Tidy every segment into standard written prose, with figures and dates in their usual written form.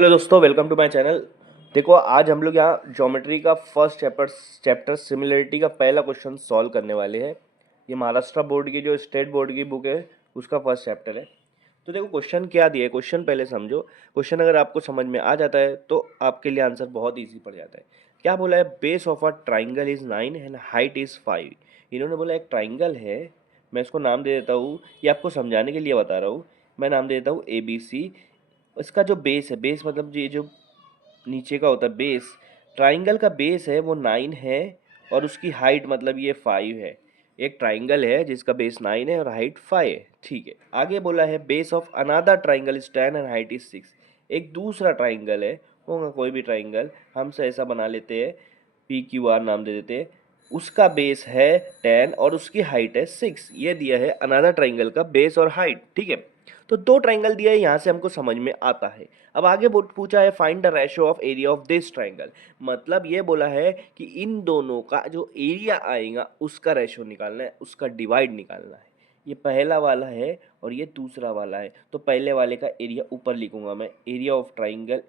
Hello दोस्तों, welcome to my channel. देखो, आज हम लोग यहाँ ज्योमेट्री का फर्स्ट चैप्टर सिमिलरिटी का पहला क्वेश्चन सॉल्व करने वाले हैं। ये महाराष्ट्र बोर्ड की जो स्टेट बोर्ड की बुक है उसका फर्स्ट चैप्टर है। तो देखो क्वेश्चन क्या दिया है, क्वेश्चन पहले समझो। क्वेश्चन अगर आपको समझ में आ जाता है तो आपके लिए आंसर बहुत ईजी पड़ जाता है। क्या बोला है? Base of a triangle is 9 and height is 5। इन्होंने बोला एक ट्राइंगल है, मैं इसको नाम दे देता हूँ, ये आपको समझाने के लिए बता रहा हूँ। मैं नाम दे देता हूँ ABC। इसका जो बेस है, बेस मतलब ये जो नीचे का होता है बेस, ट्राइंगल का बेस है वो 9 है और उसकी हाइट मतलब ये 5 है। एक ट्राइंगल है जिसका बेस 9 है और हाइट 5 है। ठीक है, आगे बोला है base of another triangle is 10 and height is 6। एक दूसरा ट्राइंगल है, होगा कोई भी ट्राइंगल, हम से ऐसा बना लेते हैं, PQR नाम दे देते हैं। उसका बेस है 10 और उसकी हाइट है 6। ये दिया है अनदर ट्राइंगल का बेस और हाइट। ठीक है, तो दो ट्राइंगल दिया है, यहाँ से हमको समझ में आता है। अब आगे पूछा है find the ratio of area of this triangle. मतलब ये बोला है कि इन दोनों का जो एरिया आएगा उसका रेशियो निकालना है, उसका डिवाइड निकालना है। ये पहला वाला है और ये दूसरा वाला है, तो पहले वाले का एरिया ऊपर लिखूंगा मैं, एरिया ऑफ ट्राइंगल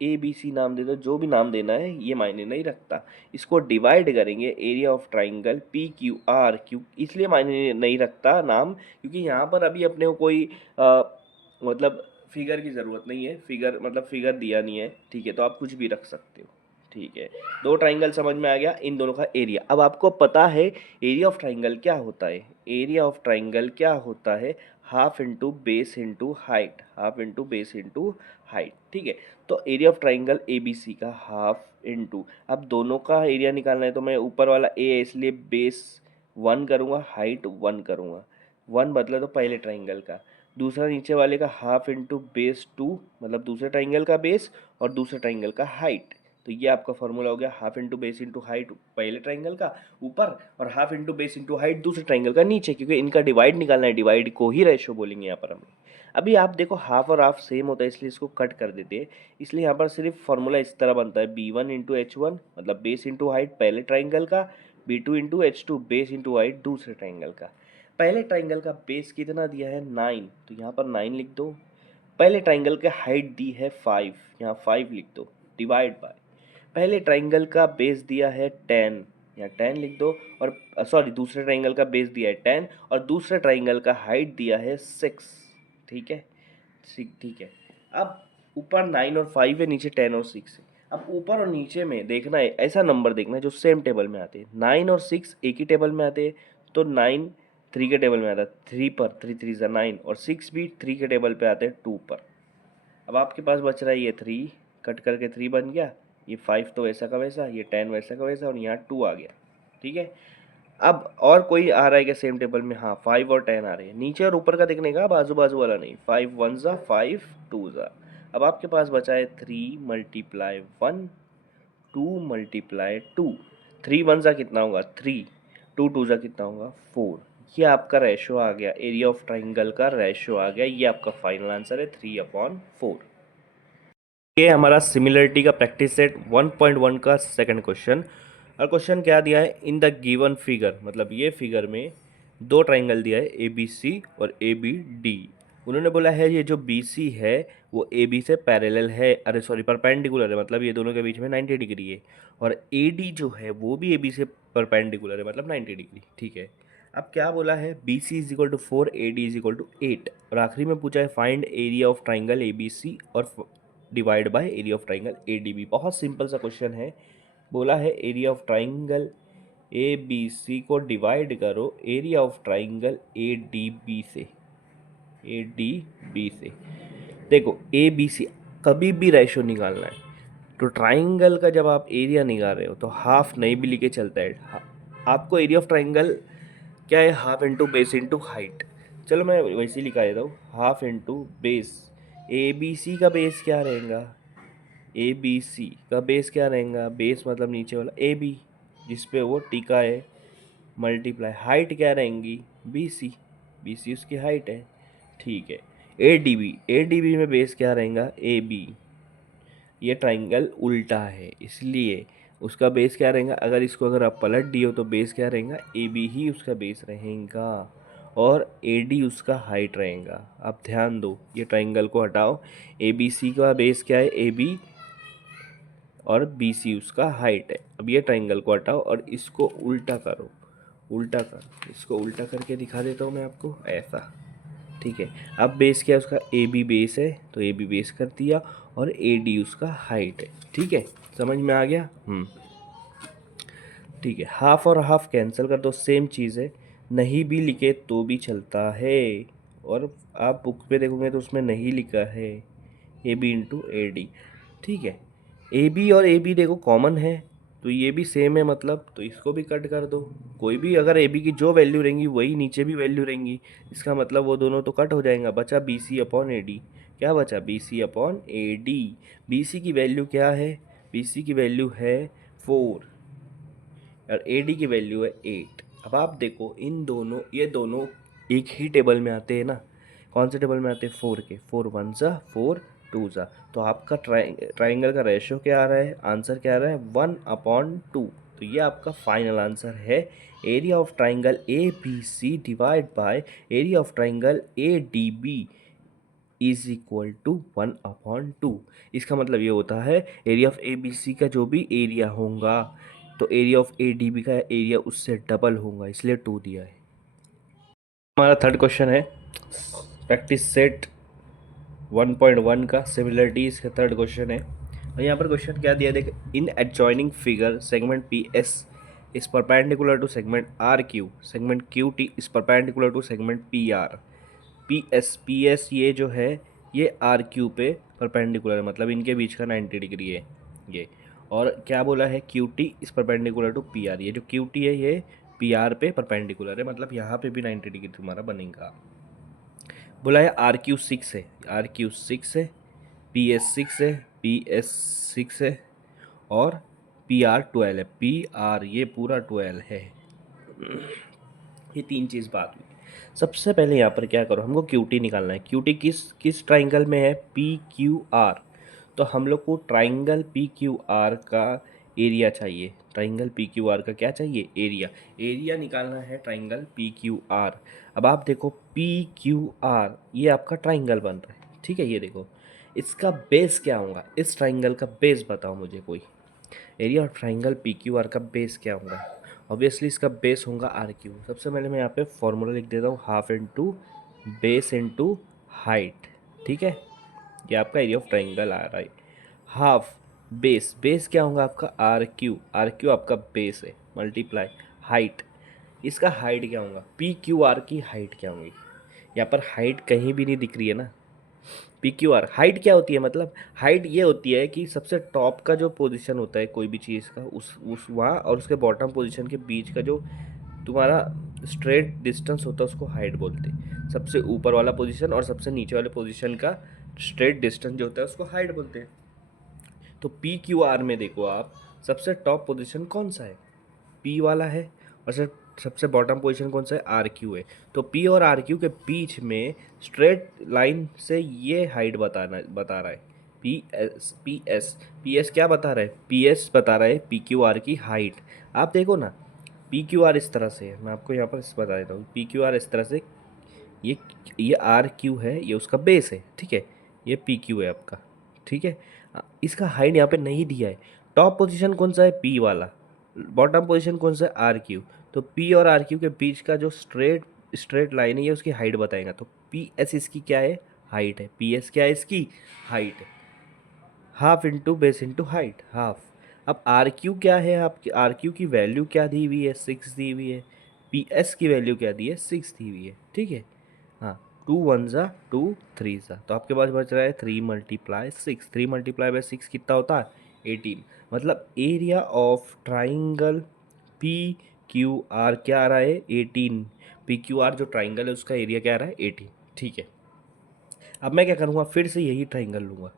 ABC नाम दे दो, जो भी नाम देना है ये मायने नहीं रखता। इसको डिवाइड करेंगे एरिया ऑफ ट्राइंगल PQR, इसलिए मायने नहीं रखता नाम, क्योंकि यहाँ पर अभी अपने को कोई मतलब फिगर की ज़रूरत नहीं है। फिगर मतलब फिगर दिया नहीं है, ठीक है, तो आप कुछ भी रख सकते हो। ठीक है, दो ट्राइंगल समझ में आ गया, इन दोनों का एरिया। अब आपको पता है एरिया ऑफ ट्राइंगल क्या होता है। एरिया ऑफ ट्राइंगल क्या होता है? Half into base into height, half into base into height. ठीक है, तो एरिया ऑफ ट्राइंगल ABC का हाफ इंटू, अब दोनों का एरिया निकालना है तो मैं ऊपर वाला A है इसलिए बेस 1 करूँगा, हाइट 1 करूँगा। 1 बदला तो पहले ट्राइंगल का, दूसरा नीचे वाले का हाफ इंटू बेस 2 मतलब दूसरे ट्राइंगल का बेस और दूसरे ट्राइंगल का हाइट। तो ये आपका फॉर्मूला हो गया, half into base into height पहले ट्राइंगल का ऊपर और half into base into height दूसरे ट्राइंगल का नीचे, क्योंकि इनका डिवाइड निकालना है, डिवाइड को ही रेशो बोलेंगे यहाँ पर हम। अभी आप देखो हाफ और हाफ सेम होता है इसलिए इसको कट कर देते हैं, इसलिए यहाँ पर सिर्फ फॉर्मूला इस तरह बनता है, B1 इंटू H1 मतलब बेस इंटू हाइट पहले ट्राइंगल का, B2 into H2 base into height दूसरे ट्राइंगल का। पहले ट्राइंगल का बेस कितना दिया है? 9, तो यहाँ पर 9 लिख दो। पहले ट्राइंगल का हाइट दी है 5, यहाँ 5 लिख दो, डिवाइड बाय पहले ट्राइंगल का बेस दिया है 10, यहाँ 10 लिख दो। और सॉरी, दूसरे ट्राइंगल का बेस दिया है 10 और दूसरे ट्राइंगल का हाइट दिया है 6। ठीक है, ठीक है। अब ऊपर 9 और 5 है, नीचे 10 और 6 है। अब ऊपर और नीचे में देखना है, ऐसा नंबर देखना है जो सेम टेबल में आते हैं। 9 और 6 एक ही टेबल में आते हैं, तो 9 3 के टेबल में आता है, 3 पर, 3 3 ज़ा 9, और 6 भी 3 के टेबल पे आते हैं 2 पर। अब आपके पास बच रहा है ये 3, कट करके 3 बन गया, ये 5 तो वैसा का वैसा, ये 10 वैसा का वैसा और यहाँ 2 आ गया। ठीक है, अब और कोई आ रहा है क्या सेम टेबल में? हाँ, 5 और 10 आ रहे हैं। नीचे और ऊपर का देखने का, बाजू बाजू वाला नहीं। 5 1 ज़ा 5, 2 ज़ा। अब आपके पास बचा है 3 मल्टीप्लाई 1, 2 मल्टीप्लाई 2। 3 1 ज़ा कितना होगा? 3, 2 2 ज़ा कितना होगा? 4। ये आपका रेशो आ गया, एरिया ऑफ ट्राइंगल का रेशो आ गया। ये आपका फाइनल आंसर है 3/4। ये हमारा सिमिलरिटी का प्रैक्टिस सेट 1.1 का सेकंड क्वेश्चन। और क्वेश्चन क्या दिया है? इन द गिवन फिगर, मतलब ये फिगर में दो ट्राइंगल दिया है ABC और ABD। उन्होंने बोला है ये जो BC है वो AB से पैरेलल है, अरे सॉरी परपेंडिकुलर है, मतलब ये दोनों के बीच में 90 डिग्री है। और AD जो है वो भी AB से परपेंडिकुलर है, मतलब 90 डिग्री। ठीक है, अब क्या बोला है? BC is equal to 4, AD is equal to 8, और आखिरी में पूछा है find area of triangle ABC और divide by area of triangle ADB। बहुत सिंपल सा क्वेश्चन है। बोला है एरिया ऑफ ट्राइंगल ABC को डिवाइड करो एरिया ऑफ ट्राइंगल ADB से, ADB से। देखो ABC कभी भी रेशो निकालना है तो ट्राइंगल का जब आप एरिया निकाल रहे हो तो हाफ नहीं भी लिखे चलता है। आपको एरिया ऑफ ट्राइंगल क्या है? Half into base into height. चलो मैं वैसे ही लिखा देता हूँ, हाफ इंटू बेस। ABC का बेस क्या रहेगा? ABC का बेस क्या रहेगा? बेस मतलब नीचे वाला AB जिस पे वो टिका है, मल्टीप्लाई हाइट क्या रहेंगी? BC, BC उसकी हाइट है। ठीक है, ADB में बेस क्या रहेगा? AB। ये ट्राइंगल उल्टा है इसलिए उसका बेस क्या रहेगा? अगर इसको अगर आप पलट दिए हो तो बेस क्या रहेगा? AB ही उसका बेस रहेगा। और ए डी उसका हाइट रहेगा। अब ध्यान दो, ये ट्राइंगल को हटाओ, ए बी सी का बेस क्या है, ए बी, और बी सी उसका हाइट है। अब ये ट्राइंगल को हटाओ और इसको उल्टा करो, उल्टा कर, इसको उल्टा करके दिखा देता हूँ मैं आपको, ऐसा। ठीक है, अब बेस क्या है उसका, ए बी बेस है, तो ए बी बेस कर दिया, और ए डी उसका हाइट है। ठीक है, समझ में आ गया? ठीक है, हाफ और हाफ कैंसिल कर दो, सेम चीज़ है। नहीं भी लिखे तो भी चलता है, और आप बुक पे देखोगे तो उसमें नहीं लिखा है A B into A D. ठीक है, ए बी और ए बी देखो कॉमन है, तो ये भी सेम है मतलब, तो इसको भी कट कर दो। कोई भी अगर ए बी की जो वैल्यू रहेंगी वही नीचे भी वैल्यू रहेंगी, इसका मतलब वो दोनों तो कट हो जाएगा। बचा B C upon A D. क्या बचा, B C upon A D. B C की वैल्यू क्या है, बी सी की वैल्यू है 4, और ए डी की वैल्यू है 8। अब आप देखो इन दोनों, ये दोनों एक ही टेबल में आते हैं ना। कौन से टेबल में आते हैं, 4 के। 4 वन ज़ा 4 टू ज़ा, तो आपका ट्राइंगल का रेशियो क्या आ रहा है, आंसर क्या आ रहा है, 1/2। तो ये आपका फाइनल आंसर है। Area of triangle A B C divide by area of triangle A D B is equal to 1/2। इसका मतलब ये होता है area of A B C का जो भी एरिया होगा, तो area of A D B का एरिया उससे डबल होगा, इसलिए 2 दिया है। हमारा थर्ड क्वेश्चन है प्रैक्टिस सेट 1.1 का, सिमिलरिटीज का थर्ड क्वेश्चन है। और यहाँ पर क्वेश्चन क्या दिया, देख, in adjoining figure segment P S is perpendicular to segment R Q, segment Q T is perpendicular to segment P R. P S ये जो है ये आर क्यू पे परपेंडिकुलर है, मतलब इनके बीच का 90 डिग्री है ये। और क्या बोला है, Q T is perpendicular to P R, ये जो क्यू टी है ये पी आर पे परपेंडिकुलर है, मतलब यहाँ पे भी 90 डिग्री तुम्हारा बनेगा। बोला है आर क्यू 6 है, आर क्यू 6 है, पी एस 6 है, पी एस 6 है, और पी आर 12 है, पी आर ये पूरा 12 है। ये तीन चीज़ बात हुई। सबसे पहले यहाँ पर क्या करो, हमको क्यू टी निकालना है। क्यू टी किस किस ट्राइंगल में है, पी क्यू आर। तो हम लोग को ट्राइंगल पी क्यू आर का एरिया चाहिए। ट्राइंगल पी क्यू आर का क्या चाहिए, एरिया। एरिया निकालना है ट्राइंगल पी क्यू आर। अब आप देखो पी क्यू आर ये आपका ट्राइंगल बन रहा है, ठीक है। ये देखो इसका बेस क्या होगा, इस ट्राइंगल का बेस बताओ मुझे कोई। Area of triangle P Q R का बेस क्या होगा, ऑब्वियसली इसका बेस होगा आर क्यू। सबसे पहले मैं यहाँ पे फॉर्मूला लिख देता हूँ, half into base into height. ठीक है, ये आपका एरिया ऑफ ट्राइंगल आ रहा है। हाफ बेस, बेस क्या होगा आपका आर क्यू, आर क्यू आपका बेस है, मल्टीप्लाई हाइट, इसका हाइट क्या होगा, पी क्यू आर की हाइट क्या होगी। यहाँ पर हाइट कहीं भी नहीं दिख रही है ना। पी क्यू आर हाइट क्या होती है, मतलब हाइट ये होती है कि सबसे टॉप का जो पोजीशन होता है कोई भी चीज़ का, उस वहाँ और उसके बॉटम पोजीशन के बीच का जो तुम्हारा स्ट्रेट डिस्टेंस होता है उसको हाइट बोलते हैं। सबसे ऊपर वाला पोजीशन और सबसे नीचे वाले पोजीशन का स्ट्रेट डिस्टेंस जो होता है उसको हाइट बोलते हैं। तो पी क्यू आर में देखो आप, सबसे टॉप पोजीशन कौन सा है, पी वाला है, और सबसे बॉटम पोजीशन कौन सा है, आर क्यू है। तो पी और आर क्यू के बीच में स्ट्रेट लाइन से ये हाइट बता रहा है पी एस क्या बता रहा है, पी एस बता रहा है पी क्यू आर की हाइट। आप देखो ना, पी क्यू आर इस तरह से है, मैं आपको यहाँ पर बता देता हूँ, पी क्यू आर इस तरह से, ये ये आर क्यू है, ये उसका बेस है, ठीक है। ये पी क्यू है आपका, ठीक है। इसका हाइट यहाँ पे नहीं दिया है। टॉप पोजीशन कौन सा है, पी वाला, बॉटम पोजीशन कौन सा है, आर क्यू। तो पी और आर क्यू के बीच का जो स्ट्रेट लाइन है ये उसकी हाइट बताएगा। तो पी एस इसकी क्या है, हाइट है। पी एस क्या है, इसकी हाइट है। Half into base into height, half. अब आर क्यू क्या है, आपकी आर क्यू की वैल्यू क्या दी हुई है, 6 दी हुई है। पी एस की वैल्यू क्या दी है, 6 दी हुई है, ठीक है। हाँ, 2 1 ज़ा 2 3 ज़ा, तो आपके पास बच रहा है 3 मल्टीप्लाई 6, 3 मल्टीप्लाई बाई 6 कितना होता है, 18। मतलब area of triangle P Q R क्या आ रहा है, 18। पी क्यू आर जो ट्राइंगल है उसका एरिया क्या आ रहा है, 18, ठीक है। अब मैं क्या करूँगा, फिर से यही ट्राइंगल लूँगा,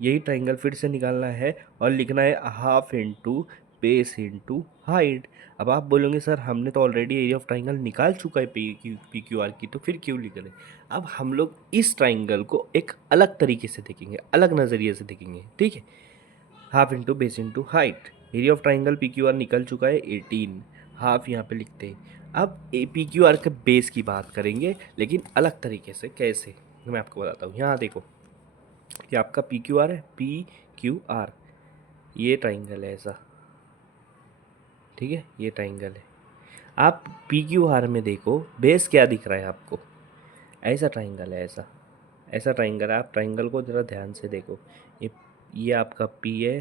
यही ट्राइंगल फिर से निकालना है और लिखना है half into base into height. अब आप बोलोगे सर हमने तो ऑलरेडी एरिया ऑफ ट्राइंगल निकाल चुका है पी क्यू आर की, तो फिर क्यों लिख रहे। अब हम लोग इस ट्राइंगल को एक अलग तरीके से देखेंगे, अलग नज़रिए से देखेंगे, ठीक है। Half into base into height, area of triangle P Q R निकल चुका है 18, हाफ यहाँ पे लिखते हैं। अब ए पी क्यू आर के बेस की बात करेंगे, लेकिन अलग तरीके से। कैसे, मैं आपको बताता हूँ। यहाँ देखो, ये आपका पी क्यू आर है, पी क्यू आर, ये ट्राइंगल है ऐसा, ठीक है, ये ट्राइंगल है। आप पी क्यू आर में देखो, बेस क्या दिख रहा है आपको, ऐसा ट्राइंगल है, ऐसा ऐसा ट्राइंगल है। आप ट्राइंगल को ज़रा ध्यान से देखो। ये आपका पी है,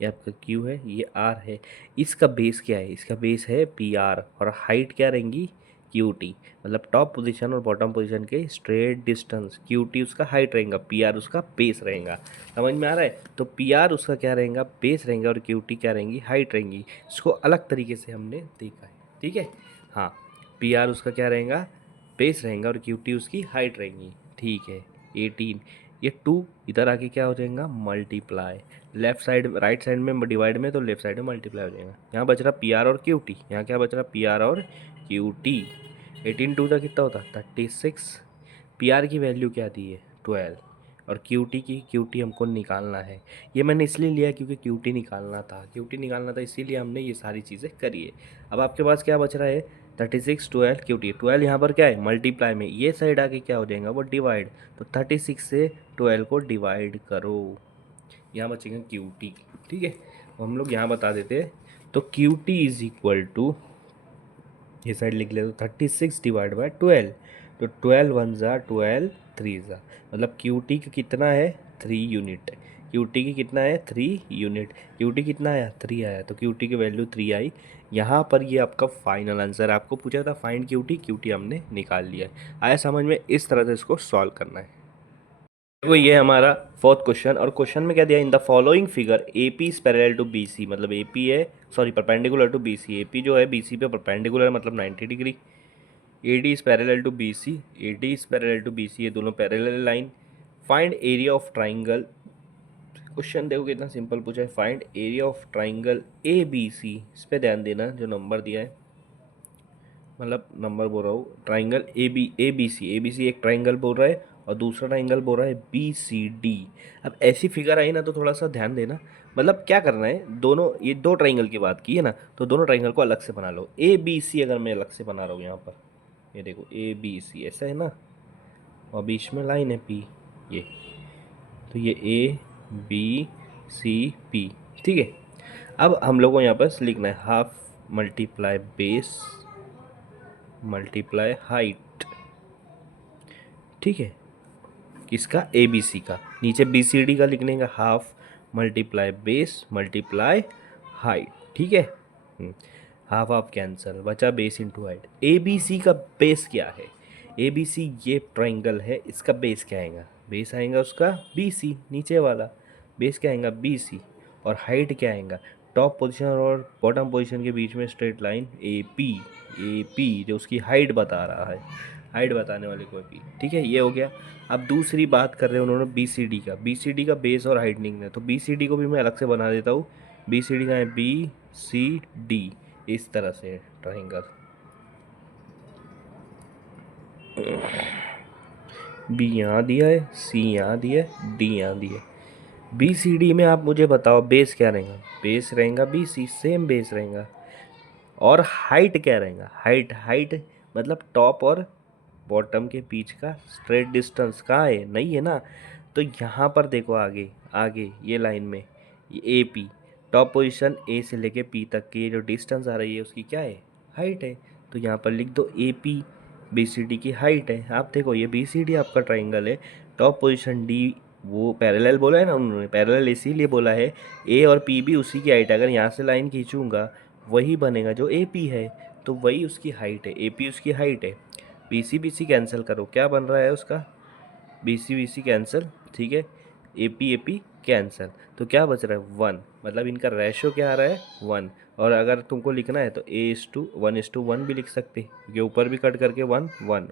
ये आपका क्यू है, ये आर है। इसका बेस क्या है, इसका बेस है पी आर, और हाइट क्या रहेंगी, क्यू टी। मतलब टॉप पोजीशन और बॉटम पोजीशन के स्ट्रेट डिस्टेंस, क्यू टी उसका हाइट रहेगा, पी आर उसका बेस रहेगा। समझ में आ रहा है? तो पी आर उसका क्या रहेगा, बेस रहेगा, और क्यू टी क्या रहेंगी, हाइट रहेंगी। इसको अलग तरीके से हमने देखा है, ठीक है। हाँ, पी आर उसका क्या रहेगा, बेस रहेगा, और क्यू टी उसकी हाइट रहेंगी, ठीक है। 18, ये 2 इधर आके क्या हो जाएगा, multiply. Left side, right side में डिवाइड में, तो लेफ्ट साइड में मल्टीप्लाई हो जाएगा। यहाँ बच रहा पी आर और क्यू टी, यहाँ क्या बच रहा, पी आर और क्यू टी। 18 2 का कितना होता, 36। पी आर की वैल्यू क्या दी है, 12, और क्यू टी हमको निकालना है। ये मैंने इसलिए लिया क्योंकि क्यू टी निकालना था, इसीलिए हमने ये सारी चीज़ें करी है। अब आपके पास क्या बच रहा है, 36 12 क्यू टी। 12 यहाँ पर क्या है, मल्टीप्लाई में, ये साइड आके क्या हो जाएगा, वो डिवाइड। तो 36 से 12 को डिवाइड करो, यहाँ बचेगा क्यू टी, ठीक है। तो हम लोग यहाँ बता देते हैं, तो Q T is equal to, ये साइड लिख ले, तो 36 डिवाइड बाई 12, तो 12 1 ज़ा 12 3 ज़ा, मतलब क्यू टी का कितना है, 3 यूनिट। क्यू टी की कितना है, 3 यूनिट। क्यू टी कितना आया, 3 आया, तो क्यू टी की वैल्यू 3 आई। यहाँ पर ये आपका फाइनल आंसर। आपको पूछा था फाइंड क्यू टी हमने निकाल लिया है। आया समझ में? इस तरह से इसको सॉल्व करना है। देखो, ये हमारा फोर्थ क्वेश्चन, और क्वेश्चन में क्या दिया, in the following figure A P is parallel to B C, मतलब ए पी है, sorry, perpendicular to B C. A P जो है बी सी पे परपेंडिकुलर, मतलब 90 degree. A D is parallel to B C, A D is parallel to B C, ये दोनों parallel line. Find area of triangle. Question देखो कितना simple पूछा है, find area of triangle A B सी। इस पर ध्यान देना, जो नंबर दिया है, मतलब नंबर बोल रहा हूँ, ट्राइंगल ए बी सी एक ट्राइंगल बोल रहा है, और दूसरा ट्राइंगल बोल रहा है बी सी डी। अब ऐसी फिगर आई ना, तो थोड़ा सा ध्यान देना। मतलब क्या करना है, दोनों, ये दो ट्राइंगल की बात की है ना, तो दोनों ट्राइंगल को अलग से बना लो। ए बी सी अगर मैं अलग से बना रहा हूँ यहाँ पर, ये देखो ए बी सी ऐसा है ना, और बीच में लाइन है पी, ये, तो ये ए बी सी पी, ठीक है। अब हम लोग को यहाँ पर लिखना है half multiply base multiply height, ठीक है, किसका, ए बी सी का। नीचे बी सी डी का लिखने का, half multiply base multiply height, ठीक है। हाफ हाफ कैंसल, बचा base into height. A B C का बेस क्या है, ए बी सी ये ट्राइंगल है, इसका बेस क्या आएगा, बेस आएगा उसका बी सी, नीचे वाला बेस क्या आएगा, बी सी, और हाइट क्या आएगा, टॉप पोजीशन और बॉटम पोजीशन के बीच में स्ट्रेट लाइन ए पी जो उसकी हाइट बता रहा है, हाइट बताने वाले को पी, ठीक है। ये हो गया। अब दूसरी बात कर रहे हैं उन्होंने बी सी डी का। बी सी डी का बेस और हाइट निकलना है, तो बी सी डी को भी मैं अलग से बना देता हूँ। बी सी डी का है बी सी डी, इस तरह से ट्राइंगल। बी यहाँ दिया है, सी यहाँ दिया है, डी यहाँ दिया है। बी सी डी में आप मुझे बताओ बेस क्या रहेगा, बेस रहेगा बी सी, सेम बेस रहेगा। और हाइट क्या रहेगा, हाइट हाइट मतलब टॉप और बॉटम के बीच का स्ट्रेट डिस्टेंस कहाँ है, नहीं है ना। तो यहाँ पर देखो, आगे आगे ये लाइन में, ये A P, top position A से लेके पी तक की जो डिस्टेंस आ रही है उसकी क्या है, हाइट है। तो यहाँ पर लिख दो A P, B C D की हाइट है। आप देखो, ये बी सी डी आपका ट्राइंगल है, टॉप पोजीशन डी, वो पैरेलल बोला है ना उन्होंने, पैरेलल इसीलिए बोला है, ए और पी भी उसी की हाइट है। अगर यहाँ से लाइन खींचूंगा वही बनेगा जो ए पी है, तो वही उसकी हाइट है, ए पी उसकी हाइट है। बी सी कैंसिल करो, क्या बन रहा है उसका, बी सी कैंसिल, ठीक है। ए पी कैंसिल, तो क्या बच रहा है, 1, मतलब इनका रेशो क्या आ रहा है, 1। और अगर तुमको लिखना है तो A:1:1 भी लिख सकते, ये ऊपर भी कट करके 1 1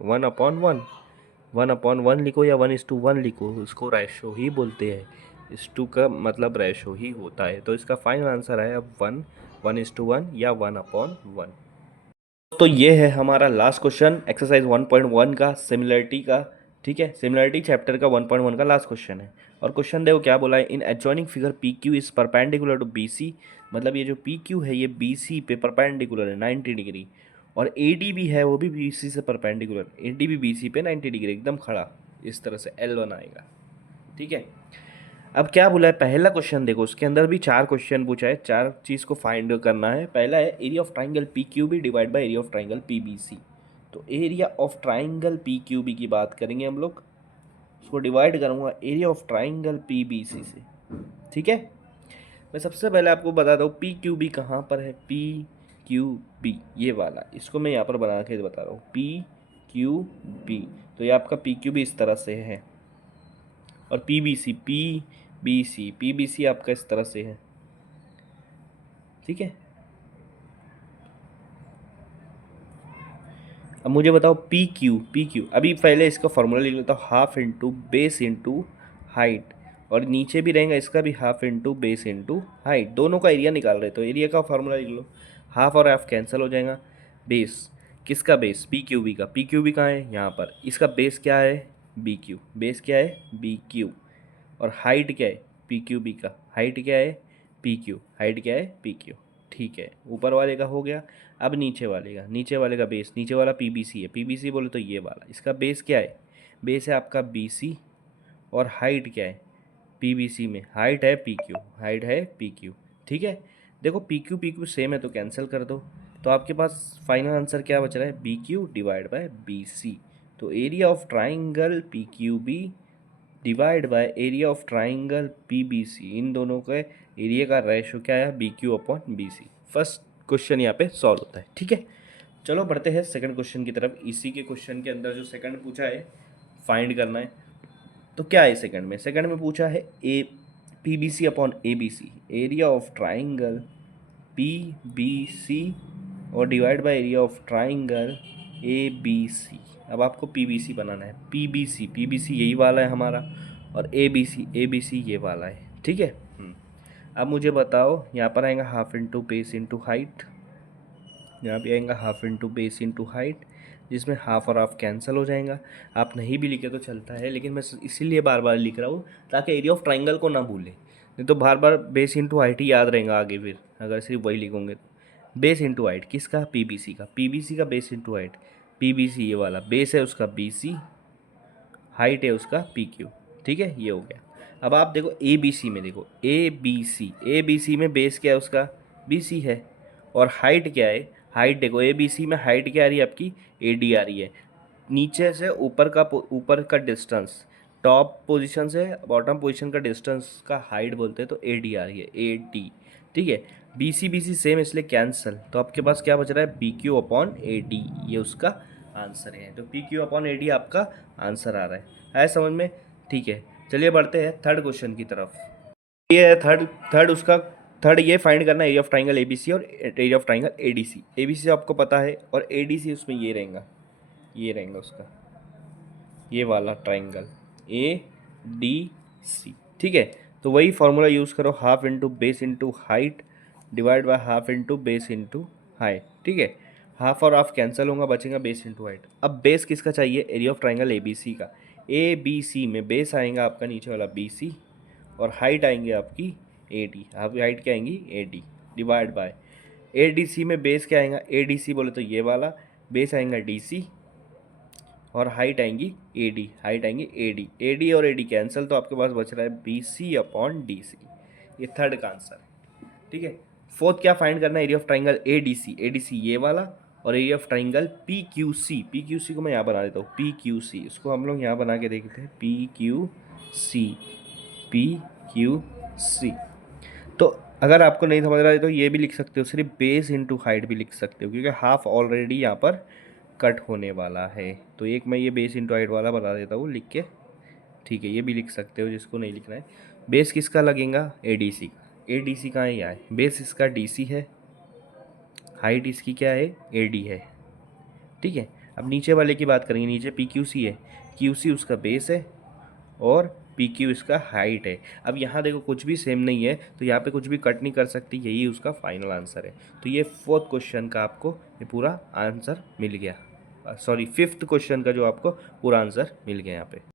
1/1 लिखो या 1:1 लिखो, उसको रेशो ही बोलते हैं। इस टू का मतलब रेशो ही होता है। तो इसका फाइनल आंसर है अब 1:1 या 1/1। तो ये है हमारा लास्ट क्वेश्चन एक्सरसाइज 1.1 का, सिमिलरिटी का, ठीक है। सिमिलरिटी चैप्टर का 1.1 का लास्ट क्वेश्चन है। और क्वेश्चन देखो क्या बोला है, in adjoining figure P Q is perpendicular to B C, मतलब ये जो पी क्यू है ये बी सी पे परपेंडिकुलर है 90 डिग्री। और ए डी भी है, वो भी बी सी से परपेंडिकुलर, ए डी भी बी सी पे 90 डिग्री एकदम खड़ा, इस तरह से एल बनाएगा। ठीक है, अब क्या बोला है पहला क्वेश्चन देखो, उसके अंदर भी 4 क्वेश्चन पूछा है, 4 चीज़ को फाइंड करना है। पहला है area of triangle P Q B divide by area of triangle P B C. तो area of triangle P Q B की बात करेंगे हम लोग, उसको डिवाइड करूँगा area of triangle P B C से। ठीक है, मैं सबसे पहले आपको बता दूँ पी क्यू बी कहाँ पर है, पी क्यू बी ये वाला, इसको मैं यहाँ पर बना के बता रहा हूँ, पी क्यू बी। तो ये आपका पी क्यू बी इस तरह से है, और पी बी सी आपका इस तरह से है। ठीक है, अब मुझे बताओ पी क्यू, अभी पहले इसका फॉर्मूला लिख लेता हूँ, half into base into height, और नीचे भी रहेगा इसका भी half into base into height, दोनों का एरिया निकाल रहे, तो एरिया का फॉर्मूला लिख लो, हाफ और हाफ कैंसिल हो जाएगा, बेस किसका, बेस पी क्यू बी का, पी क्यू बी कहाँ है यहाँ पर, इसका बेस क्या है बी क्यू, बेस क्या है बी क्यू, और हाइट क्या है पी क्यू बी का, हाइट क्या है पी क्यू, हाइट क्या है पी क्यू। ठीक है, ऊपर वाले का हो गया। अब नीचे वाले का बेस, नीचे वाला पी बी सी है, पी बी सी बोले तो ये वाला, इसका बेस क्या है, बेस है आपका बी सी, और हाइट क्या है पी बी सी में, हाइट है पी क्यू, हाइट है पी क्यू। ठीक है, देखो पी क्यू सेम है तो कैंसिल कर दो, तो आपके पास फाइनल आंसर क्या बच रहा है, B Q divide by B C. तो area of triangle P Q B divide by area of triangle P B C, इन दोनों के एरिया का रेशो क्या है, B Q upon B C. First question यहाँ पे सॉल्व होता है। ठीक है, चलो बढ़ते हैं सेकंड क्वेश्चन की तरफ। इसी के क्वेश्चन के अंदर जो सेकंड पूछा है फाइंड करना है, तो क्या है सेकंड में पूछा है A P B C upon A B C, area of triangle P B C और divide by area of triangle A B C. अब आपको पी बी सी बनाना है, पी बी सी यही वाला है हमारा, और ए बी सी ये वाला है। ठीक है, अब मुझे बताओ, यहाँ पर आएगा half into base into height, यहाँ पे आएगा half into base into height, जिसमें हाफ और हाफ कैंसिल हो जाएगा। आप नहीं भी लिखे तो चलता है, लेकिन मैं इसीलिए बार बार लिख रहा हूँ ताकि एरिया ऑफ ट्राइंगल को ना भूलें, नहीं तो बार बार बेस इंटू हाइट ही याद रहेगा आगे, फिर अगर सिर्फ वही लिखोगे। बेस इंटू हाइट किसका, पी बी सी का base into height, P B C ये वाला बेस है उसका बी सी, हाइट है उसका पी क्यू। ठीक है, ये हो गया। अब आप देखो ए बी सी में, देखो ए बी सी में बेस क्या है उसका बी सी है, और हाइट क्या है, हाइट देखो ए बी सी में हाइट क्या आ रही है आपकी ए डी आ रही है, नीचे से ऊपर का डिस्टेंस, टॉप पोजीशन से बॉटम पोजीशन का डिस्टेंस का हाइट बोलते हैं, तो ए डी आ रही है ए डी। ठीक है, बी सी सेम इसलिए कैंसिल, तो आपके पास क्या बच रहा है B Q upon A D, ये उसका आंसर है। तो P Q upon A D आपका आंसर आ रहा है समझ में। ठीक है, चलिए बढ़ते हैं थर्ड क्वेश्चन की तरफ। ये है थर्ड ये फाइंड करना area of triangle A B C और area of triangle A D C. A B C आपको पता है, और ए डी सी उसमें ये रहेगा उसका ये वाला ट्राइंगल ए डी सी। ठीक है, तो वही फॉर्मूला यूज़ करो, half into base into height divide by half into base into height. ठीक है, हाफ और हाफ कैंसिल होगा, बचेगा बेस इंटू हाइट। अब बेस किसका चाहिए, area of triangle A B C का। ए बी सी में बेस आएगा आपका नीचे वाला बी सी, और हाइट आएंगे आपकी ए डी, आपकी हाइट क्या आएंगी A D, divide by A D C में बेस क्या आएगा, ए डी सी बोले तो ये वाला, बेस आएगा डी सी, और हाइट आएंगी ए डी, ए डी और ए डी कैंसिल, तो आपके पास बच रहा है B C upon D C. ये थर्ड का आंसर है। ठीक है, फोर्थ क्या फाइंड करना है, area of triangle A D C ये वाला, और area of triangle P Q C को मैं यहाँ बना देता हूँ, पी क्यू सी, इसको हम लोग यहाँ बना के देखते हैं, पी क्यू सी। तो अगर आपको नहीं समझ रहा है तो ये भी लिख सकते हो, सिर्फ बेस इंटू हाइट भी लिख सकते हो, क्योंकि हाफ ऑलरेडी यहाँ पर कट होने वाला है। तो एक मैं ये बेस इंटू हाइट वाला बता देता हूँ लिख के। ठीक है, ये भी लिख सकते हो जिसको नहीं लिखना है। बेस किसका लगेगा, ए डी सी का, ए डी सी कहाँ है यहाँ है, बेस इसका डी सी है, हाइट इसकी क्या है ए डी है। ठीक है, अब नीचे वाले की बात करेंगे, नीचे पी क्यू सी है, क्यू सी उसका बेस है, और पी क्यू इसका हाइट है। अब यहाँ देखो कुछ भी सेम नहीं है, तो यहाँ पे कुछ भी कट नहीं कर सकती, यही उसका फाइनल आंसर है। तो ये फोर्थ क्वेश्चन का आपको ये पूरा आंसर मिल गया, सॉरी फिफ्थ क्वेश्चन का जो आपको पूरा आंसर मिल गया यहाँ पे।